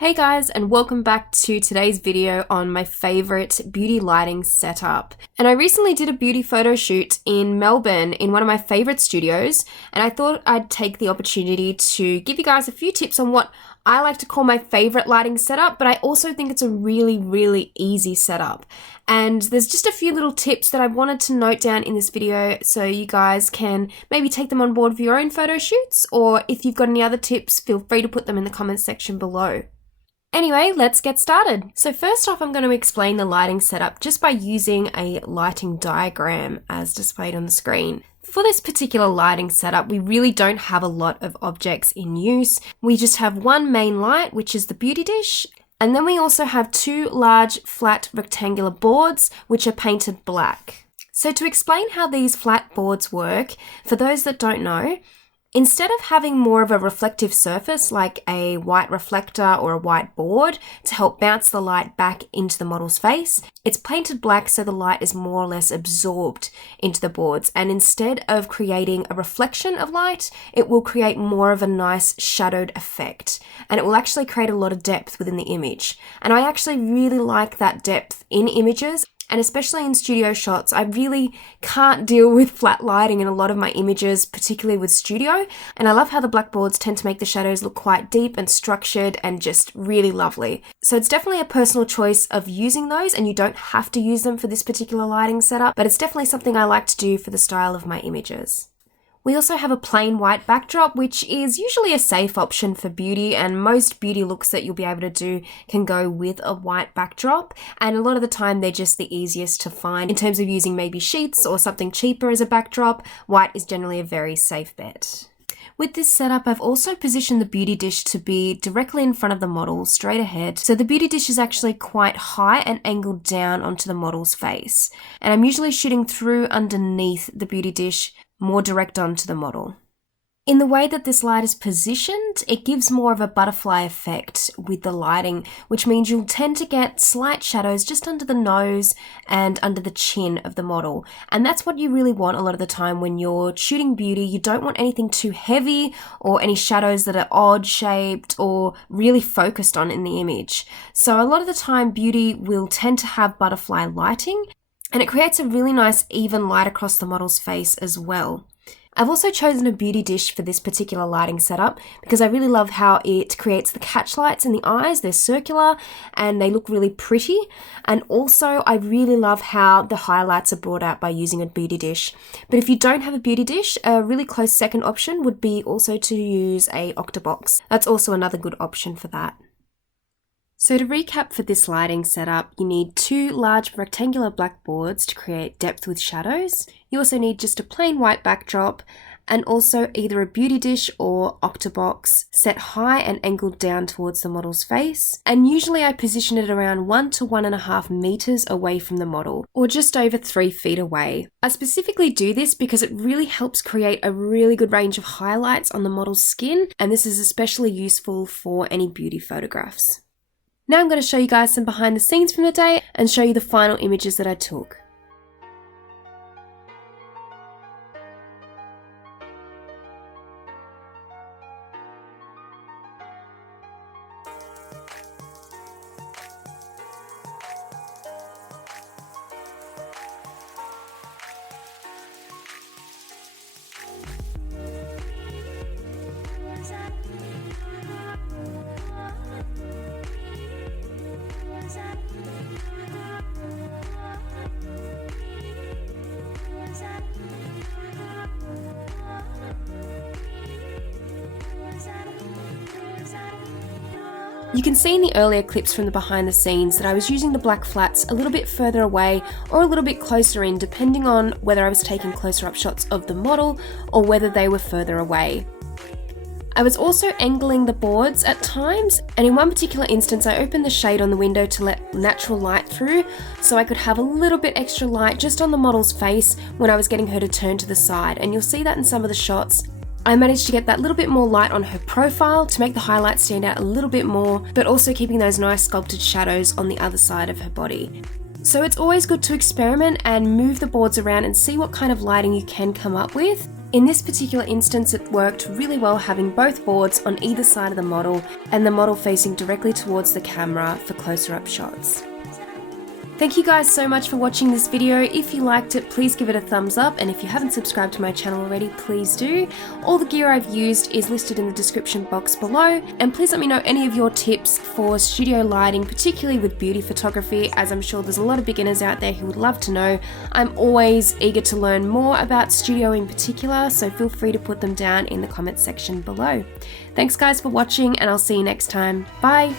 Hey guys, and welcome back to today's video on my favorite beauty lighting setup. And I recently did a beauty photo shoot in Melbourne in one of my favorite studios, and I thought I'd take the opportunity to give you guys a few tips on what I like to call my favorite lighting setup, but I also think it's a really easy setup. And there's just a few little tips that I wanted to note down in this video so you guys can maybe take them on board for your own photo shoots, or if you've got any other tips, feel free to put them in the comments section below. Anyway, let's get started. So first off, I'm going to explain the lighting setup just by using a lighting diagram as displayed on the screen. For this particular lighting setup, we really don't have a lot of objects in use. We just have one main light, which is the beauty dish, and then we also have two large flat rectangular boards, which are painted black. So to explain how these flat boards work, for those that don't know, instead of having more of a reflective surface like a white reflector or a white board to help bounce the light back into the model's face, it's painted black so the light is more or less absorbed into the boards, and instead of creating a reflection of light, it will create more of a nice shadowed effect, and it will actually create a lot of depth within the image. And I actually really like that depth in images. And especially in studio shots, I really can't deal with flat lighting in a lot of my images, particularly with studio. And I love how the blackboards tend to make the shadows look quite deep and structured and just really lovely. So it's definitely a personal choice of using those, and you don't have to use them for this particular lighting setup, but it's definitely something I like to do for the style of my images. We also have a plain white backdrop, which is usually a safe option for beauty, and most beauty looks that you'll be able to do can go with a white backdrop, and a lot of the time they're just the easiest to find. In terms of using maybe sheets or something cheaper as a backdrop, white is generally a very safe bet. With this setup, I've also positioned the beauty dish to be directly in front of the model, straight ahead. So the beauty dish is actually quite high and angled down onto the model's face. And I'm usually shooting through underneath the beauty dish, more direct onto the model. In the way that this light is positioned, it gives more of a butterfly effect with the lighting, which means you'll tend to get slight shadows just under the nose and under the chin of the model. And that's what you really want a lot of the time when you're shooting beauty. You don't want anything too heavy or any shadows that are odd shaped or really focused on in the image. So a lot of the time beauty will tend to have butterfly lighting, and it creates a really nice even light across the model's face as well. I've also chosen a beauty dish for this particular lighting setup because I really love how it creates the catch lights in the eyes. They're circular and they look really pretty. And also I really love how the highlights are brought out by using a beauty dish. But if you don't have a beauty dish, a really close second option would be also to use a Octabox. That's also another good option for that. So to recap for this lighting setup, you need two large rectangular black boards to create depth with shadows. You also need just a plain white backdrop, and also either a beauty dish or Octabox set high and angled down towards the model's face. And usually I position it around 1 to 1.5 meters away from the model, or just over 3 feet away. I specifically do this because it really helps create a really good range of highlights on the model's skin, and this is especially useful for any beauty photographs. Now I'm going to show you guys some behind the scenes from the day and show you the final images that I took. You can see in the earlier clips from the behind the scenes that I was using the black flats a little bit further away or a little bit closer in, depending on whether I was taking closer up shots of the model or whether they were further away. I was also angling the boards at times, and in one particular instance I opened the shade on the window to let natural light through so I could have a little bit extra light just on the model's face when I was getting her to turn to the side, and you'll see that in some of the shots. I managed to get that little bit more light on her profile to make the highlights stand out a little bit more, but also keeping those nice sculpted shadows on the other side of her body. So it's always good to experiment and move the boards around and see what kind of lighting you can come up with. In this particular instance, it worked really well having both boards on either side of the model and the model facing directly towards the camera for closer up shots. Thank you guys so much for watching this video. If you liked it, please give it a thumbs up, and if you haven't subscribed to my channel already, please do. All the gear I've used is listed in the description box below, and please let me know any of your tips for studio lighting, particularly with beauty photography, as I'm sure there's a lot of beginners out there who would love to know. I'm always eager to learn more about studio in particular, so feel free to put them down in the comments section below. Thanks guys for watching, and I'll see you next time. Bye!